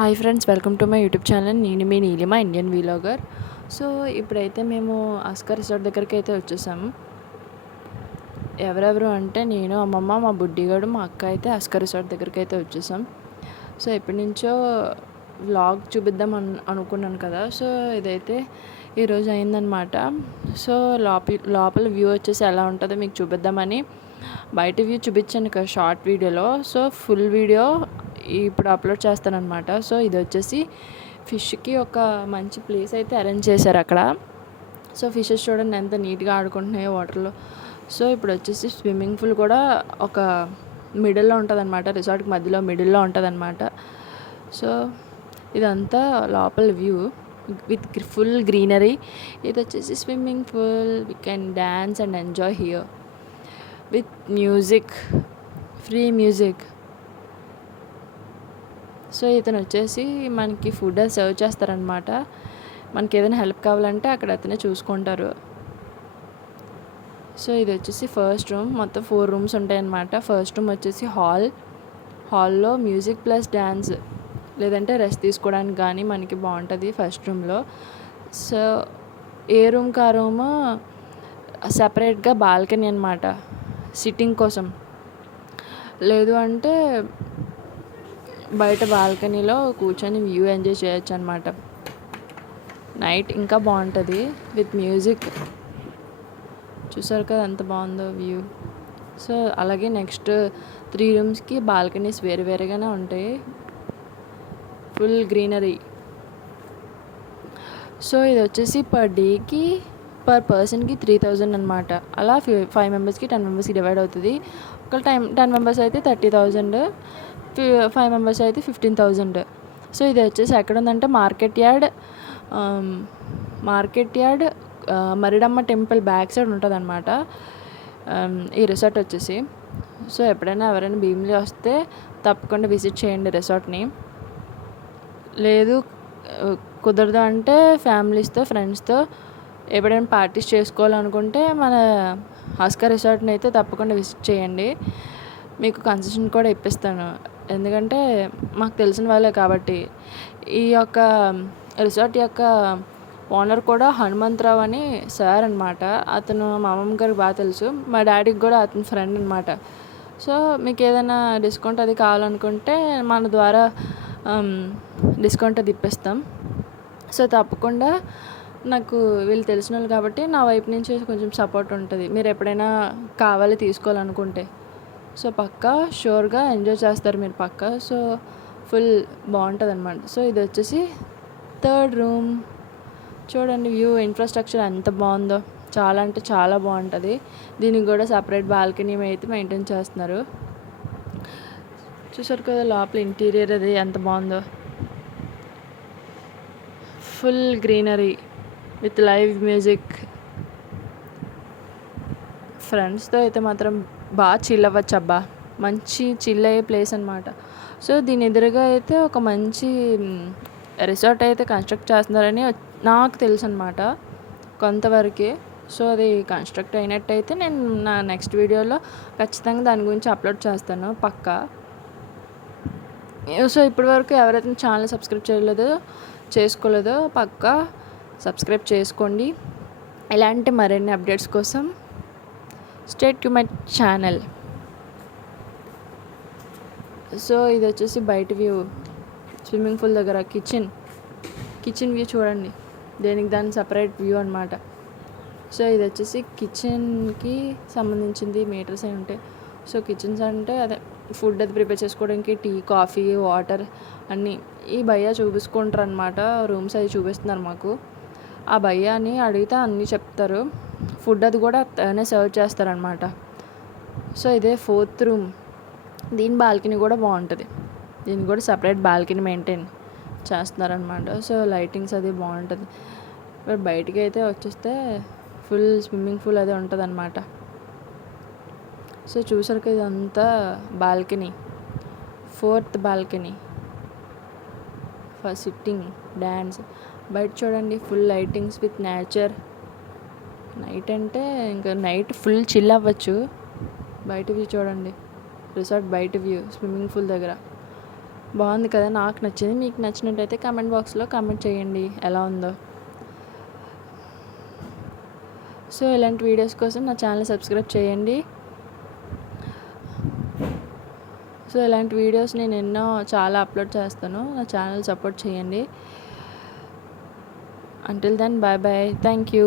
Hi friends, welcome to my YouTube channel. నేను మీ Neelima, Indian వీలాగర్. So ఇప్పుడైతే మేము ఆస్కార్ రిసార్ట్ దగ్గరికి అయితే వచ్చేసాము. ఎవరెవరు అంటే నేను, అమ్మమ్మ, మా బుడ్డిగాడు, మా అక్క అయితే ఆస్కార్ రిసార్ట్ దగ్గరికి అయితే వచ్చేసాం. సో ఎప్పటి నుంచో వ్లాగ్ చూపిద్దాం అనుకున్నాను కదా. సో ఇదైతే ఈరోజు అయిందనమాట. సో లోపల వ్యూ వచ్చేసి ఎలా ఉంటుందో మీకు చూపిద్దామని బయట వ్యూ చూపించాను కదా షార్ట్ వీడియోలో. సో ఫుల్ వీడియో ఇప్పుడు అప్లోడ్ చేస్తానన్నమాట. సో ఇది వచ్చేసి ఫిష్కి ఒక మంచి ప్లేస్ అయితే అరేంజ్ చేశారు అక్కడ. సో ఫిషెస్ చూడండి ఎంత నీట్గా ఆడుకుంటున్నాయో వాటర్లో. సో ఇప్పుడు వచ్చేసి స్విమ్మింగ్ పూల్ కూడా ఒక మిడిల్లో ఉంటుంది అనమాట, రిసార్ట్కి మధ్యలో మిడిల్లో ఉంటుంది అనమాట. సో ఇదంతా లోపల వ్యూ విత్ ఫుల్ గ్రీనరీ. ఇది వచ్చేసి swimming pool. We can dance and enjoy here with music, free music. So ఇతను వచ్చేసి మనకి ఫుడ్ అది సర్వ్ చేస్తారనమాట. మనకి ఏదైనా హెల్ప్ కావాలంటే అక్కడ అతనే చూసుకుంటారు. సో ఇది వచ్చేసి ఫస్ట్ రూమ్. మొత్తం 4 రూమ్స్ ఉంటాయన్నమాట. ఫస్ట్ రూమ్ వచ్చేసి హాల్లో మ్యూజిక్ ప్లస్ డ్యాన్స్, లేదంటే రెస్ట్ తీసుకోవడానికి కానీ మనకి బాగుంటుంది ఫస్ట్ రూమ్లో. సో ఏ రూమ్కి ఆ రూమ్ సపరేట్గా బాల్కనీ అనమాట, సిట్టింగ్ కోసం. లేదు అంటే బయట బాల్కనీలో కూర్చొని వ్యూ ఎంజాయ్ చేయొచ్చు అనమాట. నైట్ ఇంకా బాగుంటుంది విత్ మ్యూజిక్. చూసారు కదా ఎంత బాగుందో వ్యూ. సో అలాగే నెక్స్ట్ 3 రూమ్స్కి బాల్కనీస్ వేరుగానే ఉంటాయి, ఫుల్ గ్రీనరీ. సో ఇది వచ్చేసి పర్ పర్సన్కి 3000 అనమాట. అలా 5 మెంబర్స్కి 10 మెంబర్స్కి డివైడ్ అవుతుంది. ఒక 10 మెంబర్స్ అయితే 30,000, 5 మెంబర్స్ అయితే 15,000. సో ఇది వచ్చేసి ఎక్కడ ఉందంటే market yard Maridamma temple back side ఉంటుంది అనమాట ఈ రిసార్ట్ వచ్చేసి. సో ఎప్పుడైనా ఎవరైనా భీమిలి వస్తే తప్పకుండా విజిట్ చేయండి రిసార్ట్ని. లేదు కుదరదు అంటే ఫ్యామిలీస్తో, ఫ్రెండ్స్తో ఎప్పుడైనా పార్టీస్ చేసుకోవాలనుకుంటే మన ఆస్కార్ రిసార్ట్ని అయితే తప్పకుండా విజిట్ చేయండి. మీకు కన్సెషన్ కూడా ఇప్పిస్తాను, ఎందుకంటే మాకు తెలిసిన వాళ్ళే కాబట్టి. ఈ యొక్క రిసార్ట్ యొక్క ఓనర్ కూడా హనుమంతరావు అని సార్ అనమాట. అతను మా అమ్మమ్మ గారికి బాగా తెలుసు, మా డాడీకి కూడా అతని ఫ్రెండ్ అనమాట. సో మీకు ఏదైనా డిస్కౌంట్ అది కావాలనుకుంటే మన ద్వారా డిస్కౌంట్ అది ఇప్పిస్తాం. సో తప్పకుండా నాకు వీళ్ళు తెలిసిన వాళ్ళు కాబట్టి నా వైపు నుంచి కొంచెం సపోర్ట్ ఉంటుంది, మీరు ఎప్పుడైనా కావాలి తీసుకోవాలనుకుంటే. సో పక్కా షూర్గా ఎంజాయ్ చేస్తారు మీరు పక్కా. సో ఫుల్ బాగుంటుంది అనమాట. సో ఇది వచ్చేసి 3rd రూమ్. చూడండి వ్యూ, ఇన్ఫ్రాస్ట్రక్చర్ ఎంత బాగుందో, చాలా అంటే చాలా బాగుంటుంది. దీనికి కూడా సపరేట్ బాల్కనీ అయితే మెయింటైన్ చేస్తున్నారు. చూసారు కదా లోపల ఇంటీరియర్ అది ఎంత బాగుందో, full greenery with live music. ఫ్రెండ్స్తో అయితే మాత్రం బాగా చిల్ అవ్వచ్చు అబ్బా, మంచి చిల్ అయ్యే ప్లేస్ అనమాట. సో దీని ఎదురుగా అయితే ఒక మంచి రిసార్ట్ అయితే కన్స్ట్రక్ట్ చేస్తున్నారని నాకు తెలుసు అనమాట కొంతవరకే. సో అది కన్స్ట్రక్ట్ అయినట్టయితే నేను నా నెక్స్ట్ వీడియోలో ఖచ్చితంగా దాని గురించి అప్లోడ్ చేస్తాను పక్కా. సో ఇప్పటివరకు ఎవరైతే ఛానల్ సబ్స్క్రైబ్ చేసుకోలేదో పక్కా సబ్స్క్రైబ్ చేసుకోండి. ఇలాంటి మరిన్ని అప్డేట్స్ కోసం stay to my channel. So ఇది వచ్చేసి బయట వ్యూ, స్విమ్మింగ్ పూల్ దగ్గర కిచెన్ వ్యూ చూడండి, దానికి సపరేట్ వ్యూ అనమాట. సో ఇది వచ్చేసి కిచెన్కి సంబంధించింది, మీటర్స్ అయి ఉంటాయి. సో కిచెన్స్ అంటే అదే ఫుడ్ అది ప్రిపేర్ చేసుకోవడానికి టీ, కాఫీ, వాటర్ అన్నీ ఈ భయ్యా చూపించుకుంటారు అనమాట. రూమ్స్ అవి చూపిస్తున్నారు మాకు. ఆ భయ్యాని అడిగితే అన్నీ చెప్తారు. ఫుడ్ అది కూడా తనే సర్వ్ చేస్తారనమాట. సో ఇదే 4th రూమ్. దీని బాల్కనీ కూడా బాగుంటుంది, దీనికి కూడా సపరేట్ బాల్కనీ మెయింటైన్ చేస్తున్నారనమాట. సో లైటింగ్స్ అది బాగుంటుంది. ఇప్పుడు బయటికి అయితే వచ్చేస్తే ఫుల్ స్విమ్మింగ్ పూల్ అదే ఉంటుంది అనమాట. సో చూసారు కదా ఇదంతా balcony, 4th balcony for sitting, dance. బయట చూడండి full lightings with nature. Night అంటే ఇంకా నైట్ ఫుల్ చిల్ అవ్వచ్చు. బయట వ్యూ చూడండి, రిసార్ట్ బయట వ్యూ స్విమ్మింగ్ పూల్ దగ్గర బాగుంది కదా, నాకు నచ్చింది. మీకు నచ్చినట్టయితే కామెంట్ బాక్స్లో కామెంట్ చేయండి ఎలా ఉందో. సో ఇలాంటి వీడియోస్ కోసం నా ఛానల్ సబ్స్క్రైబ్ చేయండి. సో ఇలాంటి వీడియోస్ నేను ఎన్నో చాలా అప్లోడ్ చేస్తాను, నా ఛానల్ సపోర్ట్ చేయండి. Until then bye bye, thank you.